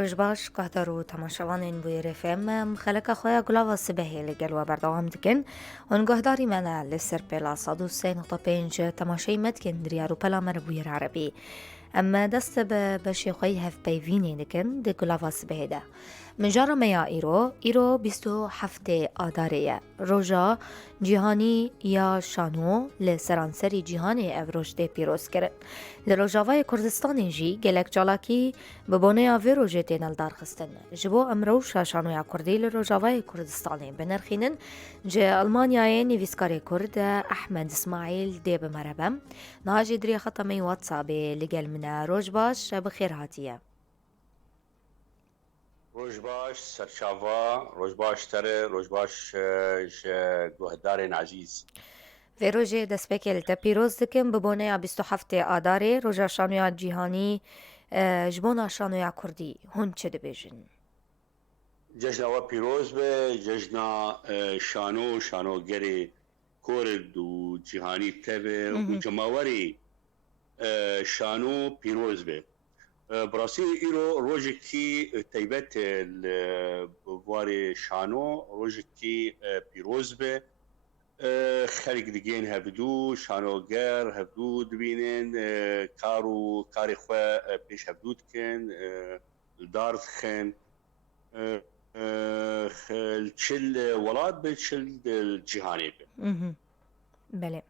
روش باش كهترو تماشوانين بوير FM مخلك أخويا قلاوة السبهي لقلوا بردوام دكن ونقهداري منا لسر بلا صادو سين طبينج تماشي مدكن دريارو بلا مربوير عربي أما دست بشي خوي هف بيفيني دكن دي قلاوة السبهي ده من جارة ميا إيرو بيستو حفتي آدارية روجا جيهاني يا شانو لسرانسري جيهاني افروش دي بيروز کرد لروجاوای کردستان جی گلک جالاکی ببونه آوی روژه تین الدار خستن جبو امروش شانو یا کردی لروجاوای کردستانی بنرخینن جه المانیای نویسکاری کرد احمد اسماعیل دی بمربم نهاجی دری خطمی واتسابی لگل من روش باش بخیر هاتیه روز باش سرچاوا روز باش تره روز باش گوهدارین عزیز و روژه دست بکل تا پیروز دکم ببونه یا 27 آداره روژه شانویا جیهانی جبونا شانویا کردی هون چه دبیجن؟ جشن و پیروز به جشن شانو گری کرد و جیهانی تبه و جماوری شانو پیروز به براسي إيرو روجكي تيبت بواري شانو روجكي بيروزبه خلق دقين هبدو شانو غير هبدو دبينين كاري خوا بيش هبدود كن الدارت خن الشل ولاد بالشل الجهاني بله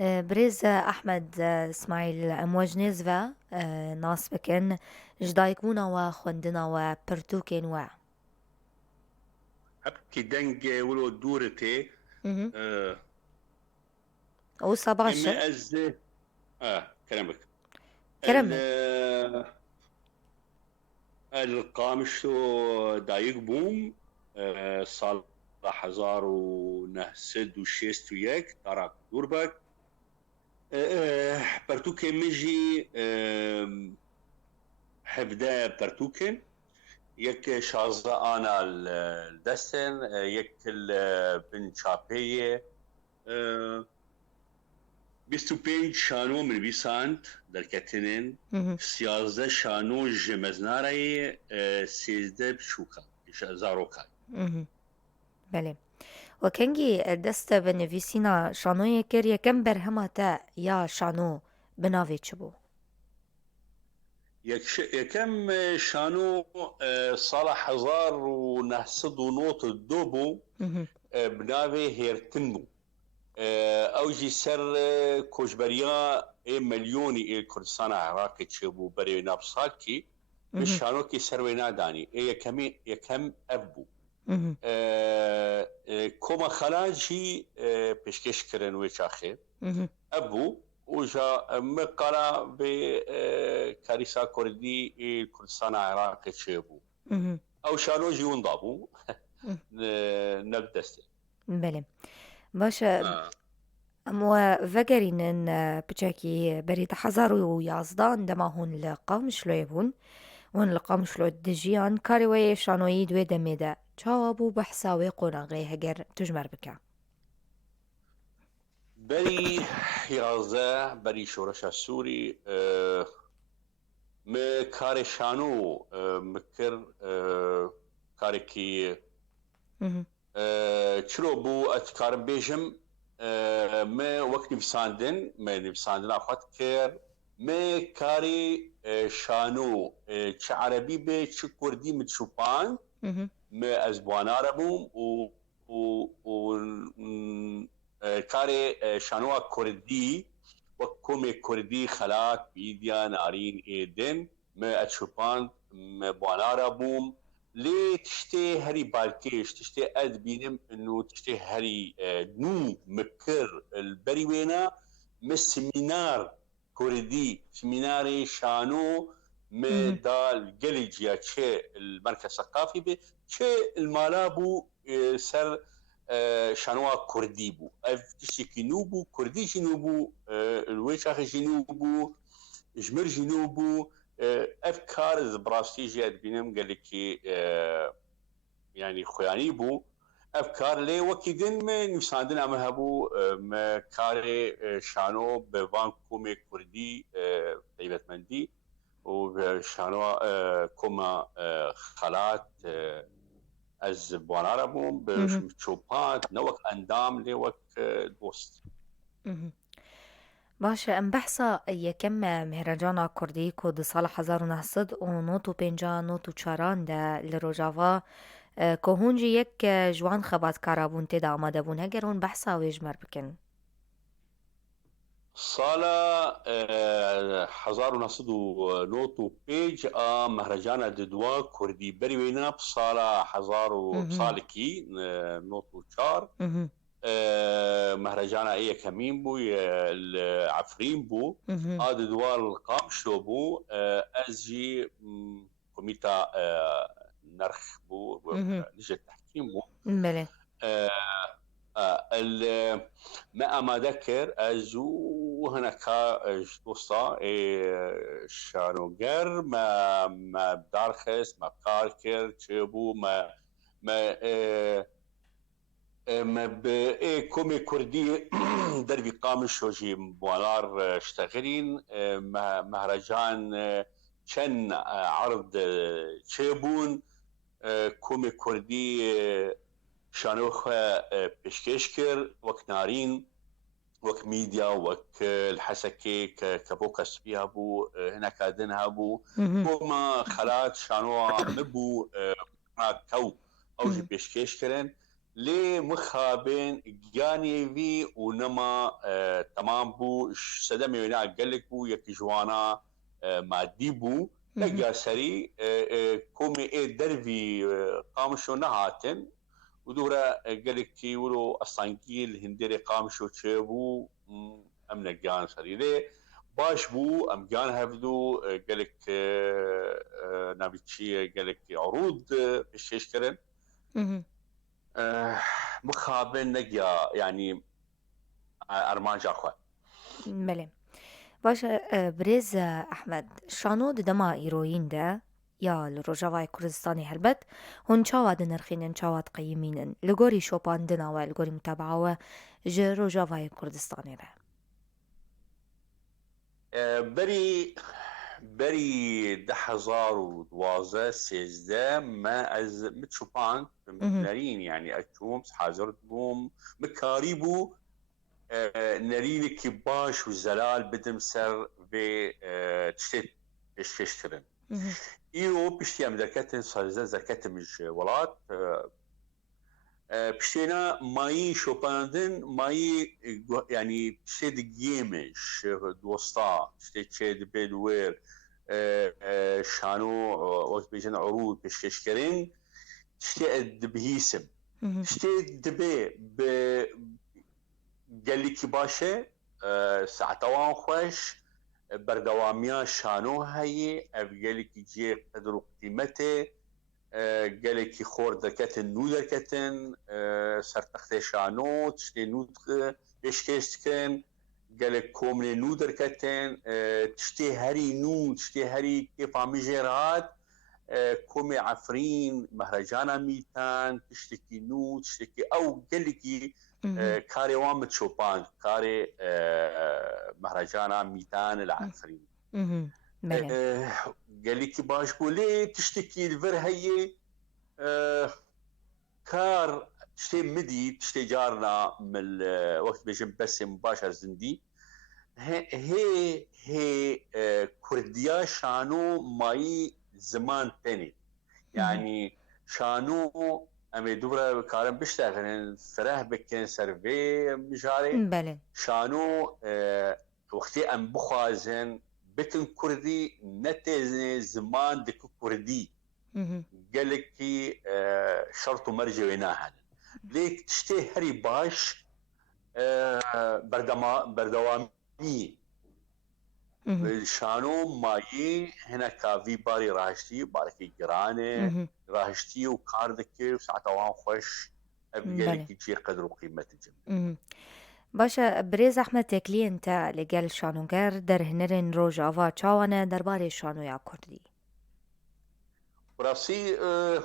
بريز أحمد إسماعيل أمواج نزفة ناس بكن جدايكونا وخندنا وبرتوكين هبكي دنج ولو دورتي أو صباشة إما أز كلامك القامشو دايق بوم صالح هزار ونهسد وشيست وياك تراك دوربك برتوكن مجي حبدا برتوكن يك شازا انا الدستن يك بن شابيه بيستو بين شانو من بيسانت دركتنين سيازة شانو جمزناري سيزده بشوكا زاروكا بله وكنجي دست بنفيسينا شانو يكر يكم برهمتا يا شانو بناوي چبو يكم شانو صالح هزار ونحصد ونوط الدوبو بناوي هيرتنبو اوجي سر كوجبريا مليوني كردستان عراقي تشبو بري نابساكي مش شانو كي سروينا داني يكم ابو كوما خلاجي بشكش كرن ويشاخي ابو وجا مقالا بكاريسا كردي كردستان عراقي تشبو او شانو جيون ضابو نبدست بله باشا أمو فقرين إن بجاكي بريد حزارو ويازدان دما هون لقام شلويبون هون لقام شلو الدجيان كاريوي شانوي دوي دميدا جوابو بحساوي قوناغي هجر تجمر بكا بري يازا بري شورشا سوري كاري شانو مكر كاريكي چلو بو اتكار بيجم ما وقت نفساندن اخوات كير ما كاري شانو چه عربي به چه كردي متشوبان ما ازبوان عربوم و كاري شانو كردي وكومي كردي خلاك بيديا نارين ايدن ما اتشوبان ما بوان عربوم ليه تشتي هري بالكيش تشتي اد بينم انه تشتي هري نو مكر البري وينا سمينار كوردي سميناري شانو مدال جليجيا تشي المركز الثقافي بي تشي المالابو سر شانوا كردي بو تشتي كينوبو كردي جنوبو الويشاخ جنوبو جمر جنوبو افكار براستيجيات بينهم قال لك يعني خواني بو افكار لي وكيدن من يساندنا مهبو كاري شانو بفان كومي كردي طيبت مندي وشانو كوما خالات از بوانارا بوم مهم. بشوبات نوك اندام لوك دوست. باشه ام بحثا یکم مهرجانا کردی که ده سال 1900 و نوتو پنجا نوتو چاران ده لروجاوا که هونجی یک جوان خبات کارابون تیدا آماده بون هگر هون بحثا ویجمر بکن. صالة 1900 نوتو بيج مهرجان ددوا كردي بريوينا بصالة بصالكي نوتو شار مهم. مهرجان اي كمين بو العفرين بو مهم. ددوا القامشو بو ازجي كوميتا نرخ بو مهم. نجي التحكيم بو بله. ما ما ذكر ازو هناك دوستا شانوغر ما بدارخس ما بكاركر تشيبو ما كومي كردي دربي قامش وجي بوالار اشتغلين مهرجان شن عرض تشيبون كومي كردي شانوخ بشكشكر وك نارين وك ميديا وك الحسكي كبوكس فيها بو هنا كادنها بو بوما خلات شانوها مبو كو اوجي بشكشكرن لي مخابن جاني في ونما تمام بو سدمي ونا قالك بو يك جوانا مادي بو لقى سري كومي درفي قامشو نهاتن ودورا قالك كي ولو الصنكيل هندري قامشو تشيبو امنا جان سريلي باش بو ام جان هفدو قالك نابتشي قالك عروض بالشيشكرن مخابن نجا يعني ارمان جاخوان. بله. باشه بريز احمد شانو دما ايروين ده یا لروجاوای کردستانی هلبت هون چاواد نرخینن چاواد قیمینن لگوری شوپاندنا و لگوری متابعه و جه روجاوای کردستانی ره بري 2012 سيزدا ما از متشوبان نارين يعني اتوم حاضر بوم مكاريبو نارين كباش وزلال بدم سر في تشتت الششترن ايو بشتي مدركتن صارزا زركتن مش ولات بشتينا ماي شوباندن ماي يعني تشتت جيمش دوستا تشتت بيدوير شانو وقت بيجن عروض بشكشكرين تشتت بهيسم تشتت دبي قال لي كباشه ساعتوان خوش بردواميا شانو هي قال لك جي قدر قيمته قال لك خور دركتن نو دركتن سرتخت شانو تشتي نو بشكشكن قال لك كومني نو دركتن تشتي هري نو تشتي هري كيف عم يجرات كومي عفرين مهرجانا ميتان تشتكي نو تشتكي او قال لك كاري وامت شوبان كاري مهرجانا ميتان العفرين قال لك باش بولي تشتكي الفر هي كار تشتي مدي تشتي جارنا من وقت بيجن بس مباشر زندي هي كرديا شانو ماي زمان تاني يعني شانو امي دورا كارم بيشتغلن فراه بكن سيرفي مجاري بله شانو وقتي ام بخازن بكن كردي نتي زمان دك كردي قال لك شرط مرجع ويناها ليك تشتي هري باش بردوامي شانو مايي هنا كافي باري راشتي باركي جرانه راشتي وكاردكي وساعتها وان خوش ابقالك يجي قدر وقيمة الجنة. باشا بريز احمد تكلي انت لقال شانوغر در هنرين روجاوا چاوانه درباري شانو يا كردي براسي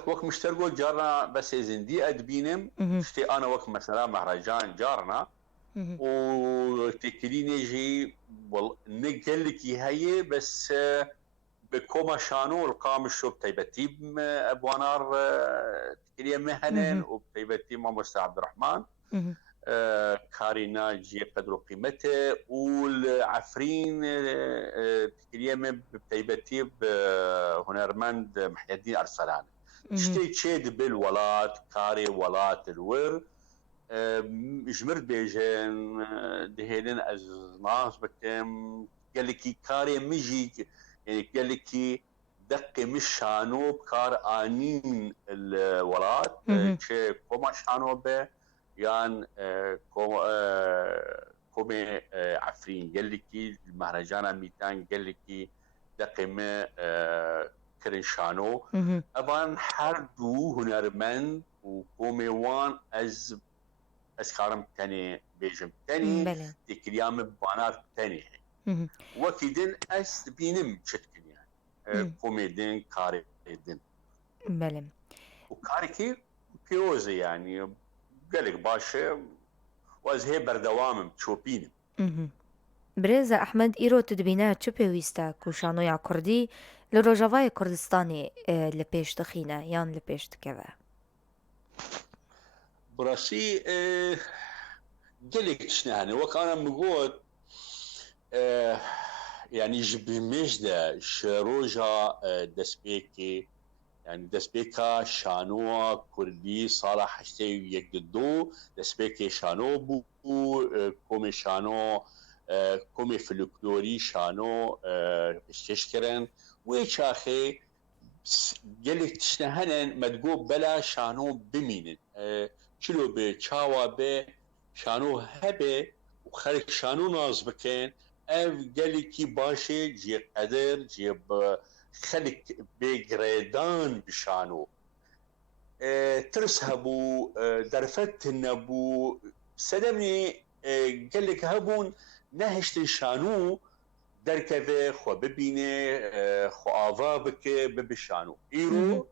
وقت مشترقو جارنا بس زندي ادبينم شتي انا وقت مثلا مهرجان جارنا وتكليني جي نقل لك هي بس بكوما شانو القامشو بتيبتي ابوانار تكريا مهنن وبتيبتي ماموستا عبد الرحمن كارينا جي قدر قيمته والعفرين تكريا بتيبتي هنرمند محي الدين ارسلان تشتي تشيد بالولات كاري ولات الور جمرت بيجن دهيلن از ناس بكم قال لك كاري مجي يعني قال لك دقي مش شانو بكار انين الولات شي كوما شانو به يان كومي عفرين قال لك المهرجان ميتان قال لك دقي ما كرن شانو طبعا حردو هنرمند وكومي وان از اسكارم تاني بيجم تاني تكريام بانار تاني وكيدن اس بينم شتكن يعني كوميدين كاري دين بله وكاريكي بيوزي يعني قالك باشا واز هي بردوام تشوبين بريزا احمد ايرو تدبينات شو بيويستا كوشانو يا كردي لروجافاي كردستاني لبيش دخينة يان لبيش تكذا براسي قالك شنو وكان مقول يعني جبي مجدة شروجا دسبيكي يعني دسبيكا شانو كردي صالح حشتي يقدو دسبيكي شانو بو كومي شانو كومي فلكلوري شانو بشتشكرن ويشاخي قالك تشنهنن مدقوب بلا شانو بمينن شلو بچاوا به شانو هبه وخلق شانو ناز بكن اف قالكي باشي جي قدر جي خلق بقريدان بشانو ترس هبو درفت نبو سلمني قالك هبون نهشت شانو دركذا خو ببينه خو آوا بك ببشانو ايرو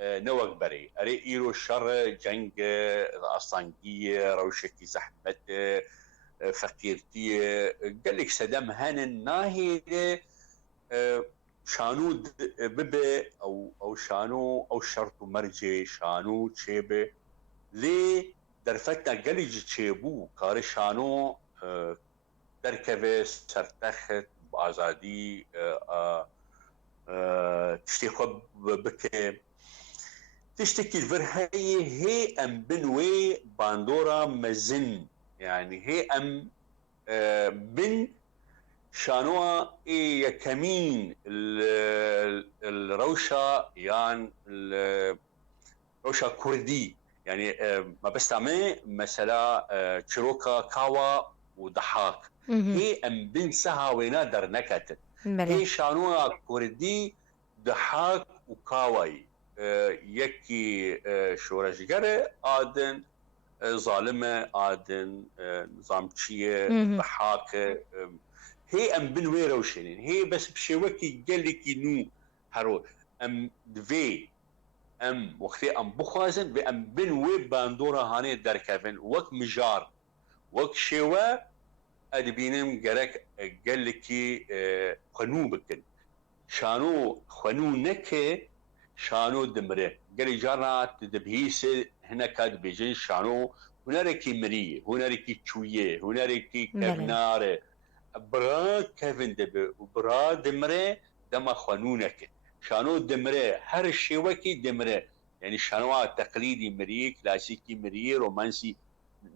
نوك بري اري ايرو شر جنگ اصانجيه روشكي زحمت فقيرتي قال لك سدم هان ناهي شانو ببه او شانو او شرط مرجي شانو تشيبه لي درفتنا قلج تشيبو كار شانو دركبه سرتخت بازادي تشتي بك تشتكي الفرهي هي ام بنوي باندورا مزن يعني هي ام بن شانوا اي كمين الروشة يعني الروشة كردي يعني ما بستعمل مثلا تشروكا كاوا وضحاك هي ام بن سها وينا درنكت هي شانوا كردي ضحاك وكاواي يكي شورشگره آدن ظالمه آدن نظامچیه ضحاك هي ام بنوي روشنين هي بس بشوكي قالكي نو هرو ام دفي ام وقتي ام بخوازن بام بنوي باندورا هاني دركفن وك مجار وك شوا ادبينم جرك قالكي خنو بكن شانو خنو نكه شانو دمره قال جارنا تدبهيس هنا كاد بيجين شانو هناركي مريه هناركي تشويه هناركي كبناره برا كيفن دبه وبرا دمره دما خنونك شانو دمره هر شيوكي دمره يعني شانو تقليدي مريه كلاسيكي مريه رومانسي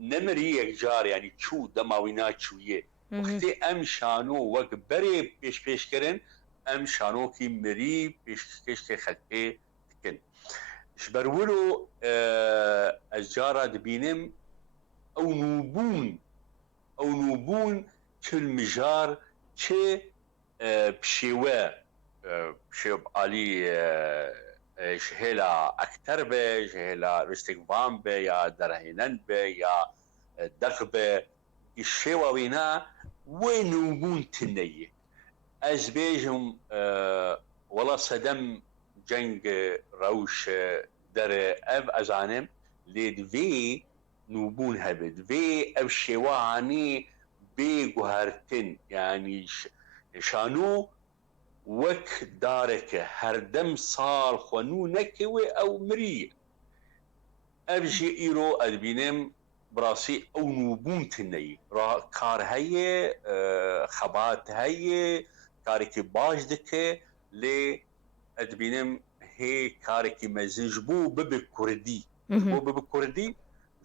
نمريه جار يعني تشو دما وينا تشويه وقتي ام شانو وك بري بيش كرن ام شانو كي مري بيش خلقه تكن شبرولو الجارة دبينم او نوبون كل مجار كي بشيوه بشيوب علي جهلا اكتر به جهلا رستقبان به يا درهينن به يا دق به الشيوه وينا ونوبون تنيه از بيجم والله صدم جنگ روش در اب ازانم لید وی نوبون هبد وی اب شواني بيجوهرتن يعني شانو وك دارك هردم صال خونو نكوي أو مري أبجي إيرو أدبينم براسي أو نوبون تني كار هي خبات هي كاركي باش دكي لي أدبينم هي كاركي مزنج بو بب كردي بو بب كردي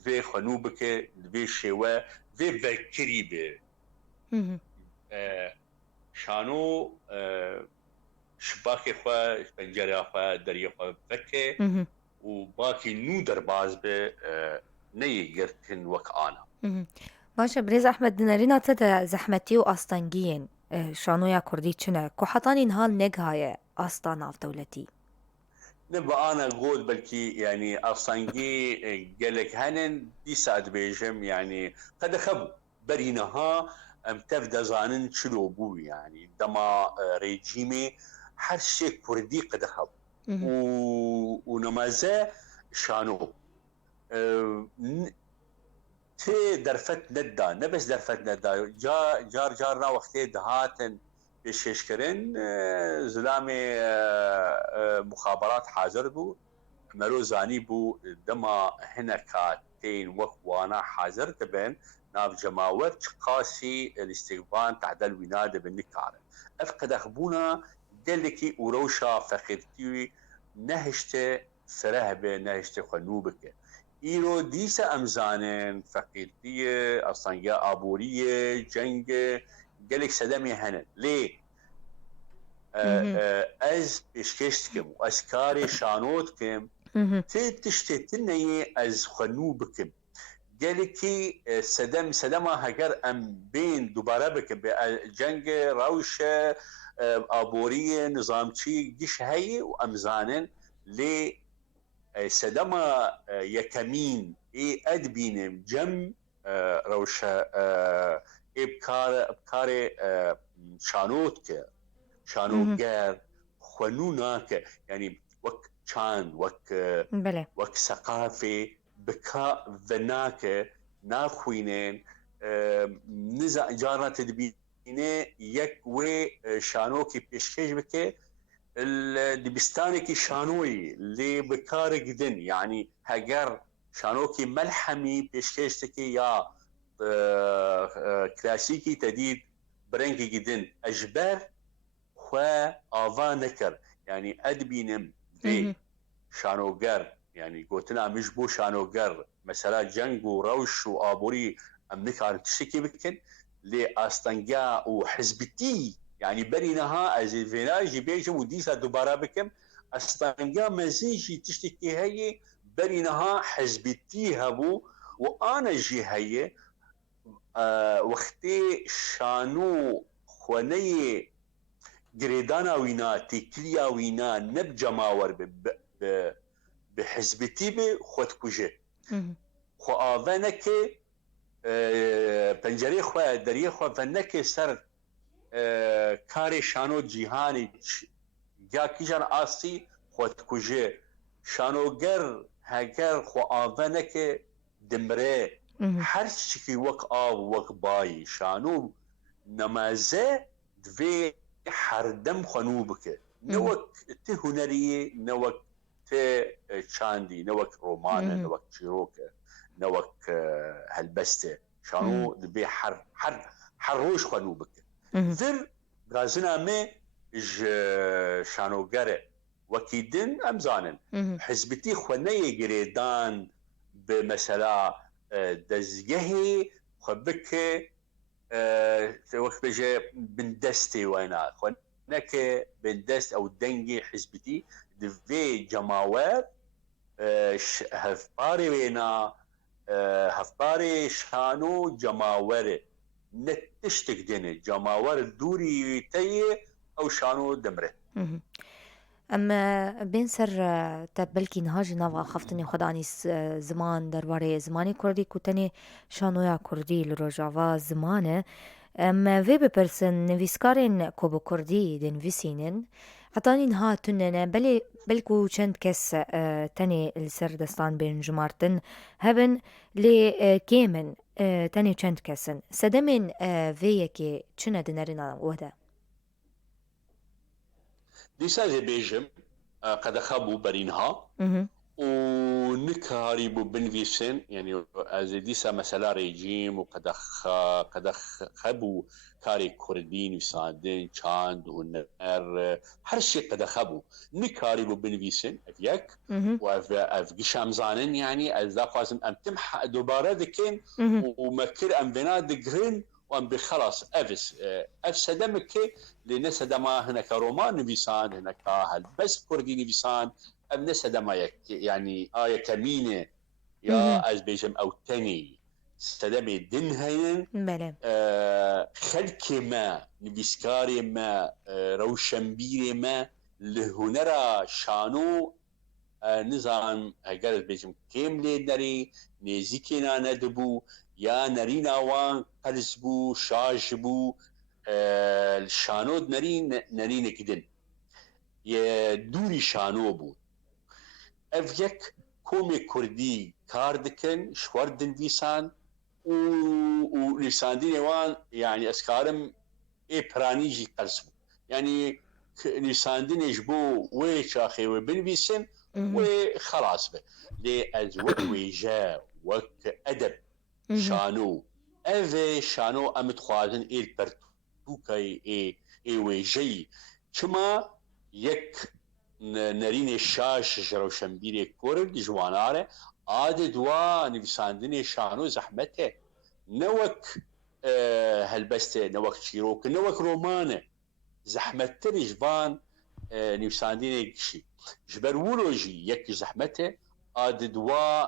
في خونو بك في شوا في بكري به شانو شباكي خوا پنجره خوا دریا خوا بکه و باکی نو درباز به نيجرتن وك آنا باشه بريز أحمد دنارينا تدا زحمتي وأسطنجين شانويا كردي چنه كو حطاني نهال نقهاية أسطان عف دولتي نبقى أنا قول بلكي يعني أصنجي قالك هنن دي سعد بيجم يعني قد خب برينها تبدا زانن شلو بو يعني دما ريجيمي هر شيء كردي قد خب ونمازه شانو تي درفت ندا نبس درفت ندا جارنا وقتی دهاتن بششكرين زلامي مخابرات حاضر بو ملو زاني بو دما هنا كاتين وكوانا حاضر تبين ناف جماوت قاسي الاستقبال تعدل ونادى بالنكارة افقد اخبونا دلكي وروشا فخرتي نهشت فرهبه نهشت خنوبك ایرو دیسا امزانن فقیرتیه اصلا آبوریه جنگ گلک سدمی هنن لی از اشکشت کم و از کار شانوت کم تشتتنی از خنوب کم گلکی سدما هگر ام بین دوباره بکم به جنگ روش آبوریه نظامچی گش هی و امزانن لی سدما يكمين ادبينم جم روشا ابكار شانوتك شانوغر خنوناك يعني وك چاند وك ثقافه بكا ذناك ناخوينين نزا جارنا تدبينه يك و شانوكي بيشكش بك الدبستاني كي شانوي اللي بكار جدن يعني هجر شانوكي ملحمي بيشكشتكي يا كلاسيكي تديد برنكي جدن أجبار خوا آفا نكر يعني أدبينم دي شانوغر يعني قلتنا مش بو شانوغر مثلا جنگو روش وآبوري أم نكار تشتكي بكن لأستنجا وحزبتي يعني برينها از الفيناج بيجم وديسا دوباره بكم استنجا مزيجي تشتكي هي برينها حزبتي هبو وانا جي هي وقتي شانو خوني جريدانا وينا تكليا وينا نب جماور بحزبتي بي خود كوجه خو آفنك پنجره خو دريه خو فنك سر کار شانو جیهانی یا کیجان آسی خود کجه شانوگر هگر خو آونه که دمره هر چی وک آب وک بای شانو نمازه دوی حردم خنو بکه نوک ته هنریه نوک ته چاندی نوک رومانه نوک چیروکه نوک هلبسته شانو دوی هر روش خنو بکه ذر غازنا مي شانوغره وكيدن امزانن حزبتي خوني جريدان بمثلا دزجهي خبك وقت بيجي بندستي وينا خونك بندست او دنجي حزبتي دفي جماوات هفباري وينا هفباري شانو جماوره نتشتك ديني جماور الدوري تي او شانو دمره اما بين سر تبلكي نهاج نافا خفتني خداني زمان درباره زماني كردي كوتني شانويا كردي لروجافا زمانه اما في بپرسن نویسکارین کوبو کردی دن ویسینن عطاني نها تننا بلكو چند كس تاني السر دستان بين جمارتن هبن لي كيمن تاني چند كسن سدمن فيكي چنا دنرنا ودا دیسا بيجم قد خبوا برينها ونكاري بو بنفيسن يعني ديسا مثلا ريجيم وقد قد خبوا كاري كردين وسادين چاند ونر هر شيء قد خبوا نكاري بو بنفيسن افيك واف قشام زانن يعني ازا قاسم ام تمح دوباره دكين ومكر ام بنا دقرين وام بخلاص افس افسدمك لناس دما هناك رومان نفيسان هناك بس كردي نفيسان ام ناس دما يعني كمينه يا از بيجم او تاني سدمي دنهين بله خلك ما نفيسكاري ما روشنبيري ما لهنرا شانو نظام اگر بيجم كيم ليدري نيزيكينا ندبو يا نرينا وان قلزبو شاجبو الشانود نرين كدن يا دوري شانو بو افيك كومي كردي كاردكن شوردن فيسان ولساندين وان يعني اسكارم برانيجي قلزبو يعني لساندين يجبو ويشاخي وبنفيسن وخلاص به لأزوك ويجا وك أدب شانو أفي شانو أمت خوازن البرتوكاي ويجي كما يك نرين الشاش روشنبيري كورد جواناره عاد دوا نفساندني شانو زحمته نوك هلبسته نوك شيروك نوك رومانه زحمته رجبان نفساندني كشي جبرولوجي يك زحمته عاد دوا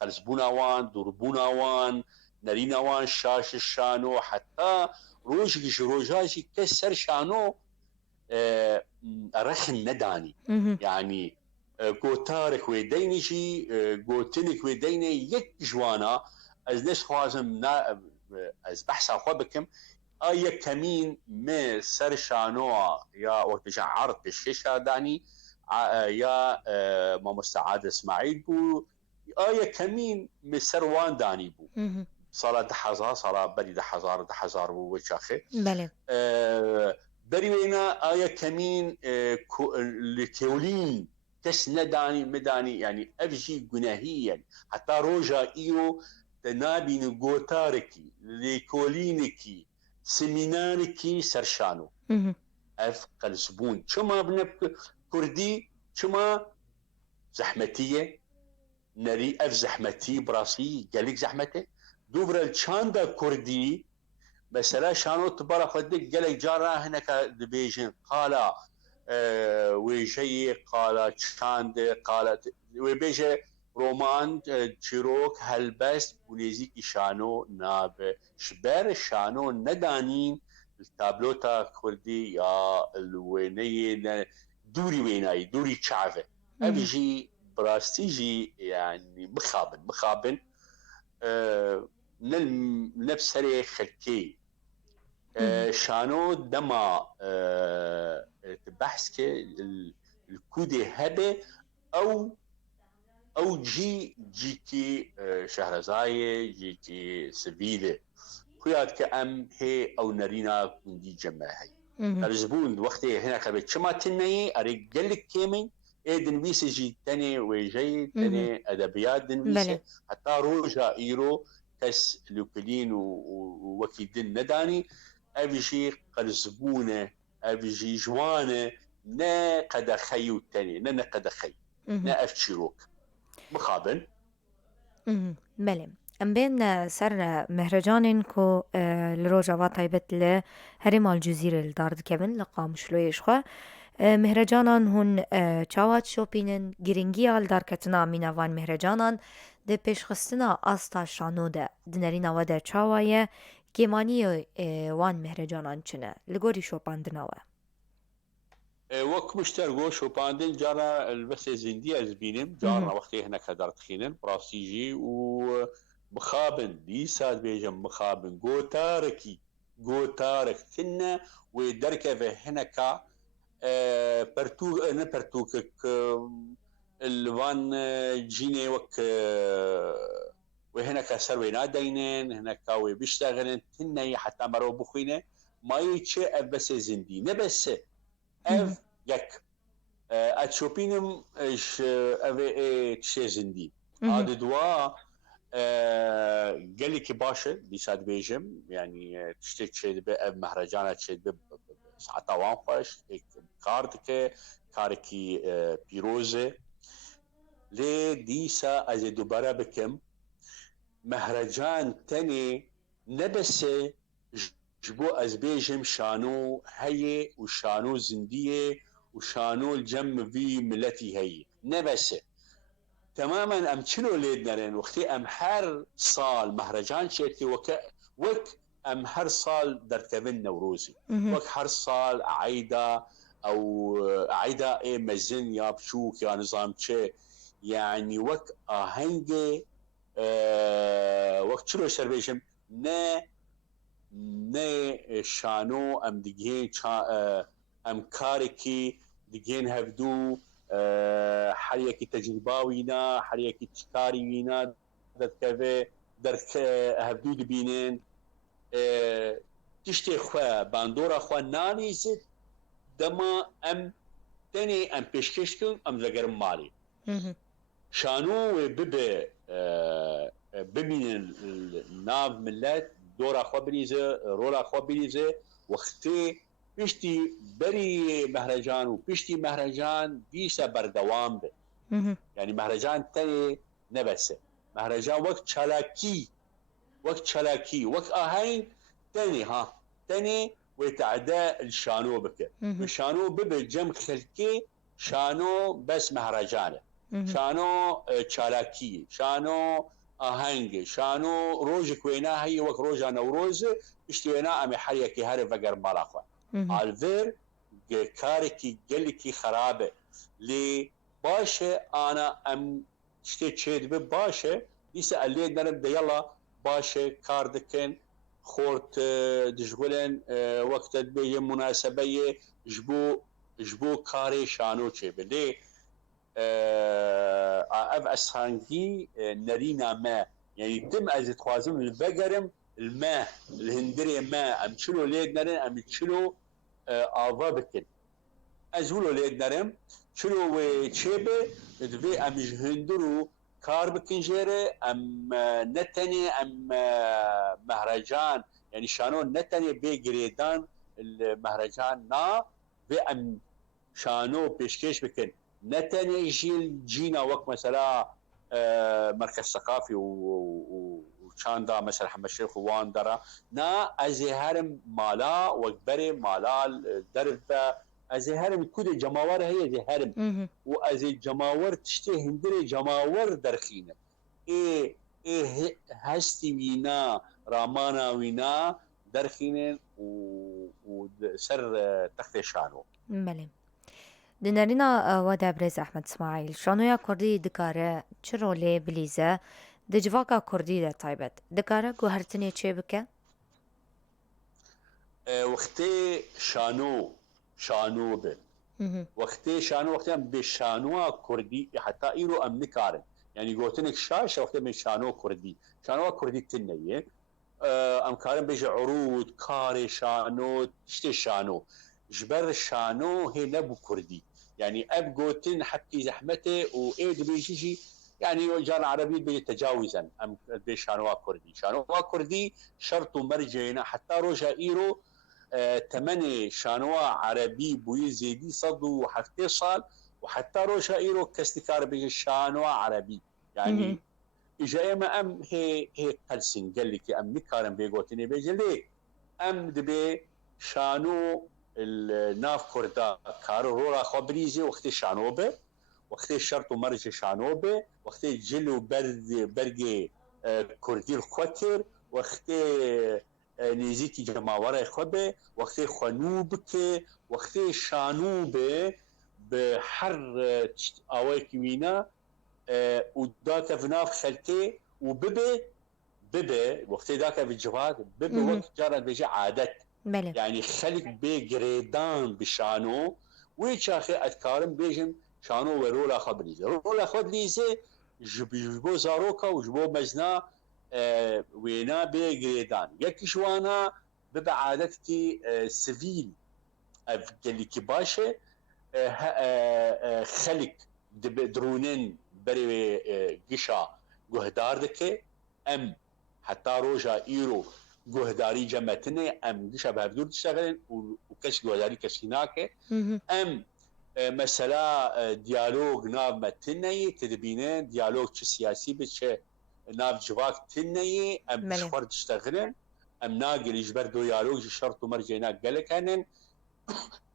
قلزبوناوان دربوناوان نريناوان شاش الشانو حتى روجي روجاجي كسر شانو رخن نداني يعني قوتارك ويدينجي قوتنك ويديني يك جوانا از ليش خوازم از بحث اخوا بكم اي كمين ما سر شانوع يا وقت جا عرض بالشيشة داني يا ما مستعاد اسماعيل بو اي كمين من سروان داني بو صار دحزار صار بري دحزار وشاخه بله بري وينا اي كمين لكولين كس نداني مداني يعني افجي جناهيا حتى روجا ايو تنابي نغوتاركي لكولينكي سمينانكي سرشانو اف قلزبون شما بنب كردي شما زحمتيه نري اف زحمتي براسي قالك زحمته دوبر الشاندا كردي مثلا شانو تبارا خدك قالك جارا هناك دبيجن قال ويجي قال شاند قالت وبيجي رومان تشيروك هلبست ونيزيكي شانو ناب شبر شانو ندانين التابلوتا كردي يا الويني دوري ويناي دوري شعفه ابيجي براستيجي يعني مخابن نفسري خلكي شانو دما بحث الكودي هبه او جيكي شهرزاي جيكي سبيله كيات كأم هي او نرينا كندي جماهي الزبون وقتي هنا كبت شما تني اري قالك كيمين دنفيس جي تاني ويجي تاني ادبيات دنفيس حتى روجا ايرو كس لوكلين ووكيدن نداني افجي قلزبونه افجي جوانه نا قد خيو تاني نا قد خي نا افتشيروك مخابن بله ام بين سر مهرجان كو لروجا طيبت له هرم الجزيرة الدارد كمن لقام شلويش خو مهرجانان هون چاوات شوپینن گرینگی آل دارکتنا مینوان مهرجانان ده پیشخستنا آستا شانو ده دنرین و ده چاوایه گیمانی وان مهرجانان چنه لگوری شوپاندناوه وك مشترقو شوباندن جارا البس زندي ازبينم جارا وقتي هنا كدرت خينن براسيجي ومخابن ليساد بيجم مخابن قوتارك ثنا ودركه في هناك برتوك الوان جيني وك وهناك سروينا دينين هناك وبيشتغلن ثنا حتى مرو بخينه ما يتشي بس زندي نبس اف يك اتشوبينم اش افي تشيزندي هذا دواء قال لك باشا ديساد بيجم يعني تشتي شيء بمهرجانات شيء ساعة وانفاش كاردك كاركي بيروزه لي ديسا از دوباره بكم مهرجان تاني نبسه جبو از بيجم شانو هي وشانو زنديه وشانو الجم في ملتي هي نبسه تماما ام تشلو ليدنرين وقتي ام هر صال مهرجان شيتي وك ام هر صال درتبن نوروزي وك هر صال عيدا او عيدا اي مزن يا بشوك يا نظام شي يعني وك اهنجي وقت شلو سربيشم نا شانو ام ديجين ام كاركي ديجين هفدو حريكي تجرباوينا حريكي تشكارينا دركفه درك هفدو دبينين تشتي خوا باندورا خوا نانيزت دما ام تاني ام بيشكشكن ام زقرم مالي شانو ببه ببين الناف ملات دورا خوا بنيزه رولا خوا بنيزه وقتي بيشتي بري مهرجان وبيشتي مهرجان بيسا بردوام به يعني مهرجان تاني نبسه مهرجان وقت شلاكي وقت اهين تاني تاني ويتعدى الشانو بك الشانو ببه جم خلكي شانو بس مهرجانه شانو شلاكي شانو اهنگ شانو روج كوينا هي وقت روجا نوروز اشتوينا ام حريكي هر فقر مالاخوا الفير كاركي قلكي خرابه لي باشه انا ام شتي تشيد بباشه يسال لي نرد يلا باشه كاردكن خورت دجولن وقت بي مناسبه جبو كاري شانو تشي بلي اف اسانجي نرينا ما يعني تم از توازن البقرم الماء الهندري ما ام تشلو ليد نرن ام تشلو آوا بکن از ولو لید نرم چلو و چیبه دوی ام هندرو کار بکن جره ام نتنی ام مهرجان يعني شانو نتني بگریدان المهرجان نا و ام شانو پیشکش بکن نتني جينا وقت مثلا مركز ثقافي وشاندا مثلا محمد الشيخ واندرا نا ازهرم مالا وكبري مالا درب ازهرم كود جماور هي زهرم وازي جماور تشتي هندري جماور درخينه ايه هستي وينا رامانا وينا درخينه وسر تخت شانو بله دنرينا ودا برز أحمد إسماعيل شانويا كردي دكارة چرولي بليزة دجواكا كردي دا تايبت دكارة گوهرتني چه بكا؟ وقتی شانو به وقتی بشانو كردي حتى ايرو ام نكارن يعني قوتنك شاشة وقتی من شانو كردي تنية ام كارن بيجي عروض كاري شانو تشتي شانو جبر شانو هي نبو كردي يعني اب قوتن حكي زحمته وايد بيجي يعني جار عربي بيجي تجاوزا ام بشانو كردي شرط مرجعنا حتى روجا ايرو تمني شانوا عربي بوي زيدي صدو حفتي صال وحتى روشا ايرو كاستكار بيجي شانوا عربي يعني اجا اما ام هي قلسين قال لك ام نكارن بيقوتني بيجي ليه ام دبي شانو الناف كردا كارو رورا خبريزي وقت شانوبه وقت شرط مرج شانوبه وقت جلو برجي كردي الخوتر وقت نزيكي جماورة خبه وقت خنوبك وقت شانوبه بحر اويكي وينا وداك فناف خلكي وببه وقت ذاك في الجواد ببه وقت جارت بيجي عادت بله. يعني خلق بجريدان بشانو ويشاخي اتكارم بيجن شانو ورولا خبريزه جبو زاروكا وجبو مزنا وينا بجريدان يكشوانا ببعادتكي سيفيل اف قال لك باشا خلق درونين بري قشا قهدار دكي ام حتى روجا ايرو قهداري جمتني ام قشا بهبدور تشتغلين وكش قهداري كش هناك ام مثلا ديالوج ناف متني تدبينين ديالوج سياسي بتش ناف جواك تني ام شفر تشتغلين ام ناقل يجبر ديالوج شرط مرجينا قالك هنن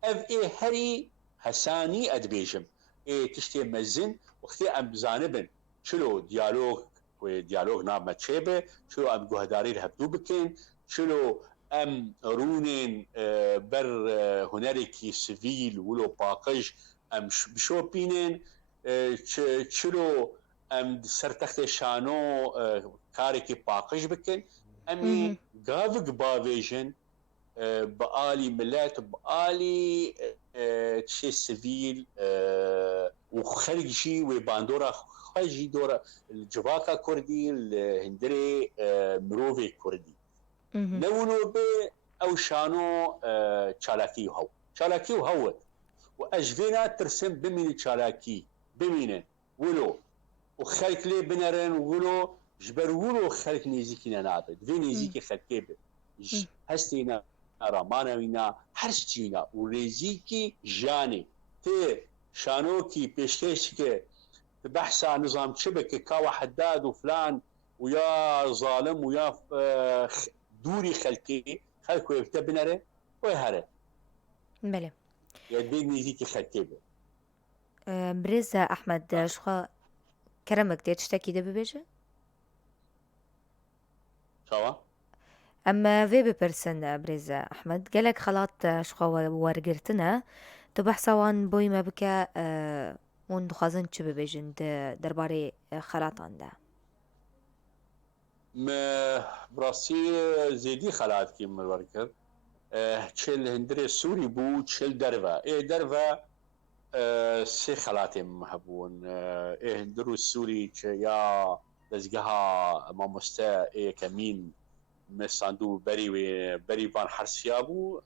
اف اي هري هساني ادبيجم اي تشتي مزن وقتي ام بزانبن شلو ديالوج ناب متشيبه شلو ام قهداري الهبدو بكين شلو ام رونين بر هنالكي سيفيل ولو باقج ام بشوبينين شلو ام سرتخت شانو كاريكي باقج بكين امي قافق بافيجن بآلي ملات بآلي تشي سيفيل وخلق شي وباندورا خاجي دورا الجواكا كردي الهندري مروفي كردي نولو بي او شانو تشالاكي وهو واجفينا ترسم بمين تشالاكي بمين ولو وخلق لي بنرن ولو جبر ولو خلق نيزيكينا نابد في نيزيكي خلقيبه هستينا رامانوینا هر چینا و ریزیکی جانی تی شانوکی پیشکش که بحثا نظام شبكه كاوا حداد وفلان ويا ظالم ويا دوري خلقي خلقوا يبتبنره ويهره بله يديني زيكي خلقي بريزة أحمد شخوا كرمك دي تشتكي ده ببيجه؟ شوا؟ اما في ببرسن بريزة احمد قالك خلاط شخوا ورقرتنا تبحثوان بوي ما بكا ون دخازن چه ببيجن درباري خلاطان ده ما براسي زيدي خلاط كي من ورقر تشل هندري سوري بو تشل درفا درفا سي خلاطي مهبون هندرو السوري يا دزقها ما مستا كمين مساندو بري فان حرسيابو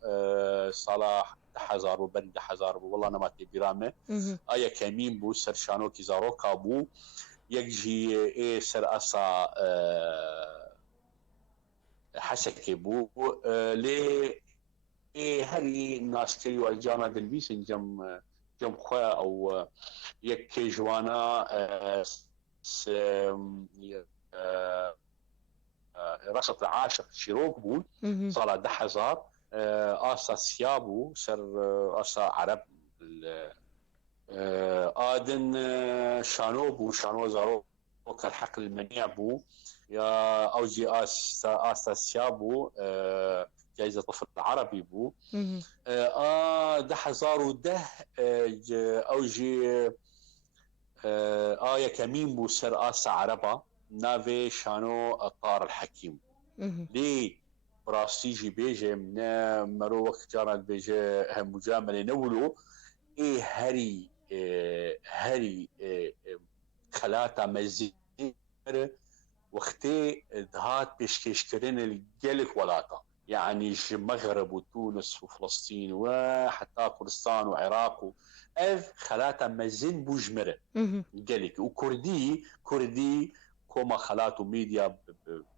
صلاح حزار وبرد حزار والله انا ما تبيرامه ايا كمين بو سرشانو كي زارو كابو يجي سر اسا حسكي بو لي هري الناس كي والجامعه بالبيسن جم خوا او يك جوانا رشط العاشق شيروك بول صار ده حزار آسا سيابو سر آسا عرب آدن شانو بو شانو زارو كالحقل المنيع بو يا أوجي آسا سيابو جائزة طفل العربي بو ده حزار وده أوجي يا كمين بو سر آسا عربا نافي شانو طار الحكيم لي براستيجي بيجي من مرو وقت جانت بيجي هم مجامله نولو هري خلاتا مزين وقتي دهات بيشكيش كرين الجلك ولاتا يعني مغرب وتونس وفلسطين وحتى كردستان وعراق خلاتا مزين بوجمره جلك وكردي كوما خلاتو ميديا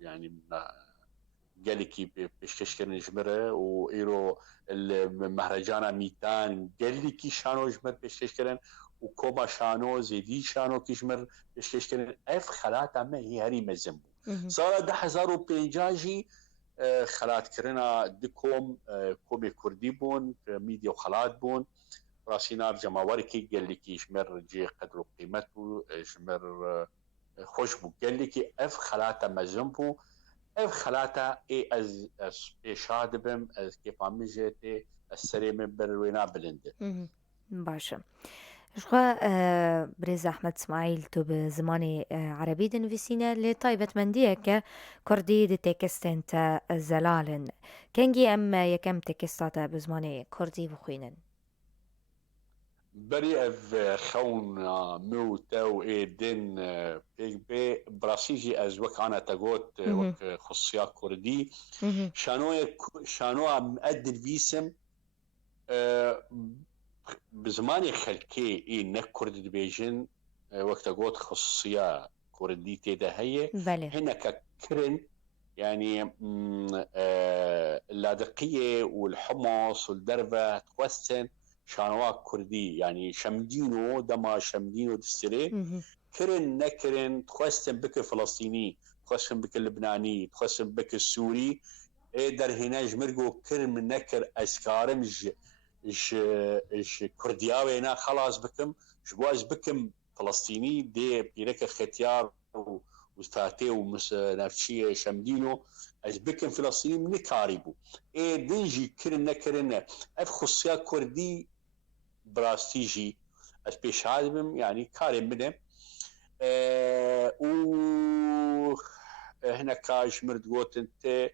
يعني قالكي بشكشكرن جمره وإيرو المهرجان ميتان قالكي شانو جمر بشكشكرن وكوما شانو زيدي شانو كيجمر بشكشكرن خلاتا ما هي هري مزمو صار 10,000 خلات كرنا دكوم كومي كردي بون ميديا وخلات بون راسينا بجماوركي قالكي جمر جي قدر قيمته جمر خوش بو قالكي خلاتا مزمو خلاتا از شادبم از كيف عم جيتي السري من بروينا بلنده باشا شخوا بريزة أحمد اسماعيل تو بزماني عربي دنفسينا لطيبة منديك كردي دي تكستن تا زلالن كنجي أما يكم تكستاتا بزماني كردي بخوينن بري اف خون مو تاو دين بي براسيجي از وك انا تاغوت وك خصيا كردي شانو مؤدي الفيسم بزمانی خەلکێ ئینە کورد دەبێژن وەکتە گۆت خصوصیە کوردی تێدا هەیە بله هینەکە کرن يعني اللاذقية والحمص والدربة توسن شانوا كردي يعني شمدينو دما شمدينو دستري مهم. كرن نكرن توسن بك فلسطيني توسن بك لبناني توسن بك السوري در هنا جمرقو كرن من نكر اسكارم ج كردياوينا خلاص بكم جواز بكم فلسطيني دي بيرك ختيار وستاتي ونفسية شمدينو از بكم فلسطيني من كاريبو دنجي كرنا اف خصوصية كردي براستيجي از بيش عادم يعني كاري منه و هنا كاج مرد قوت انت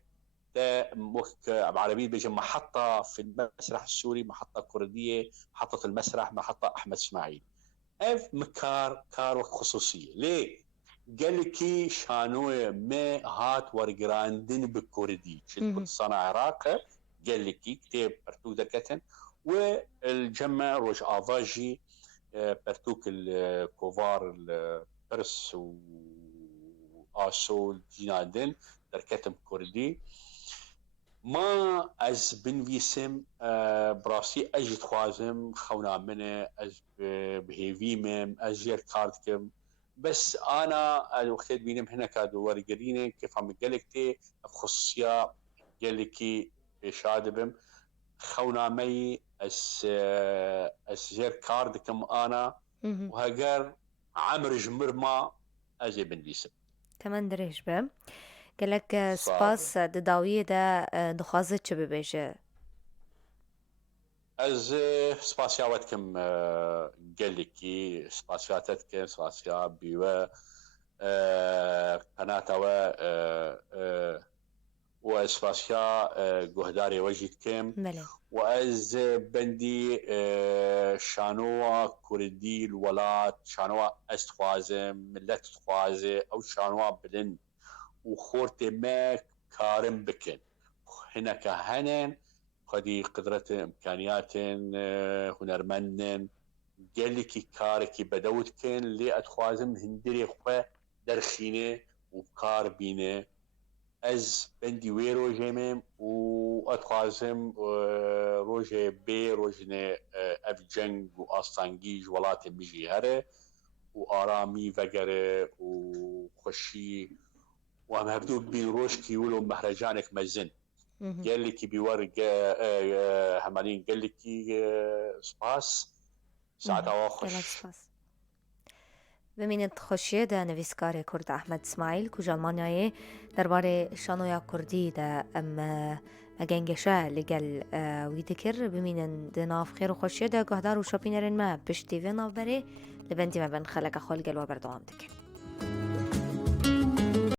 ده بعربي بيجي محطة في المسرح السوري، محطة كردية، محطة المسرح، محطة أحمد إسماعيل. اف مكار كار خصوصية ليه؟ قال لك شانوه ما هات ورقراندن بالكردي شد صنع عراق قال لك كتاب برتوك دكتن والجمع روج آفاجي برتوك الكوفار البرس وآسول جنادن در كتم كردي ما از بنویسم براسي اجد خوازم خونا منه از بهيفيمم از جير كاردكم بس انا الوقت بينم هنا كادو ورقرينه كيف عم قالكتي بخصوصية قالكي شادبم خونا مي اس جير كاردكم انا وهجر عمر جمرما اجي بنويسم كمان دريش بم قالك سباس دداوية دا دخوازت چه ببيجه از سپاسیاوتکم گلکی سپاسیاتتکم سپاسیا بیوه قناتوا و سپاسیا گهداری وجدکم و از بندی شانوا کردی الولاد شانوا استخوازم ملت تخوازه او شانوا بلن و خورت ما كارم بكن هناك هنن قدي قدرة إمكانيات هنرمندن قالك كاركي بدوت كن لي أتخوازم هندري خوا درخينه وكار بينه از بندي ويرو جيمم وأتخوازم روجي بي روجنه أفجنج وأستانجيج ولات بيجي هره وآرامي وغره وخشي وهم هبدو بيروشكي ولو مهرجانك مزن قال لك بيورق همالين قال لك سپاس ساعت آخوش ببینید خوشیه ده نویسکار کرد احمد اسماعیل که جالمانیای درباره شانویا کردی ده مگنگشه لگل ویدکر ببینید ده ناف خیر و خوشیه ده گهدار و شاپینرین ما پشتی و ناف بره لبندی ما بین خلق خال گل و بردوام دکن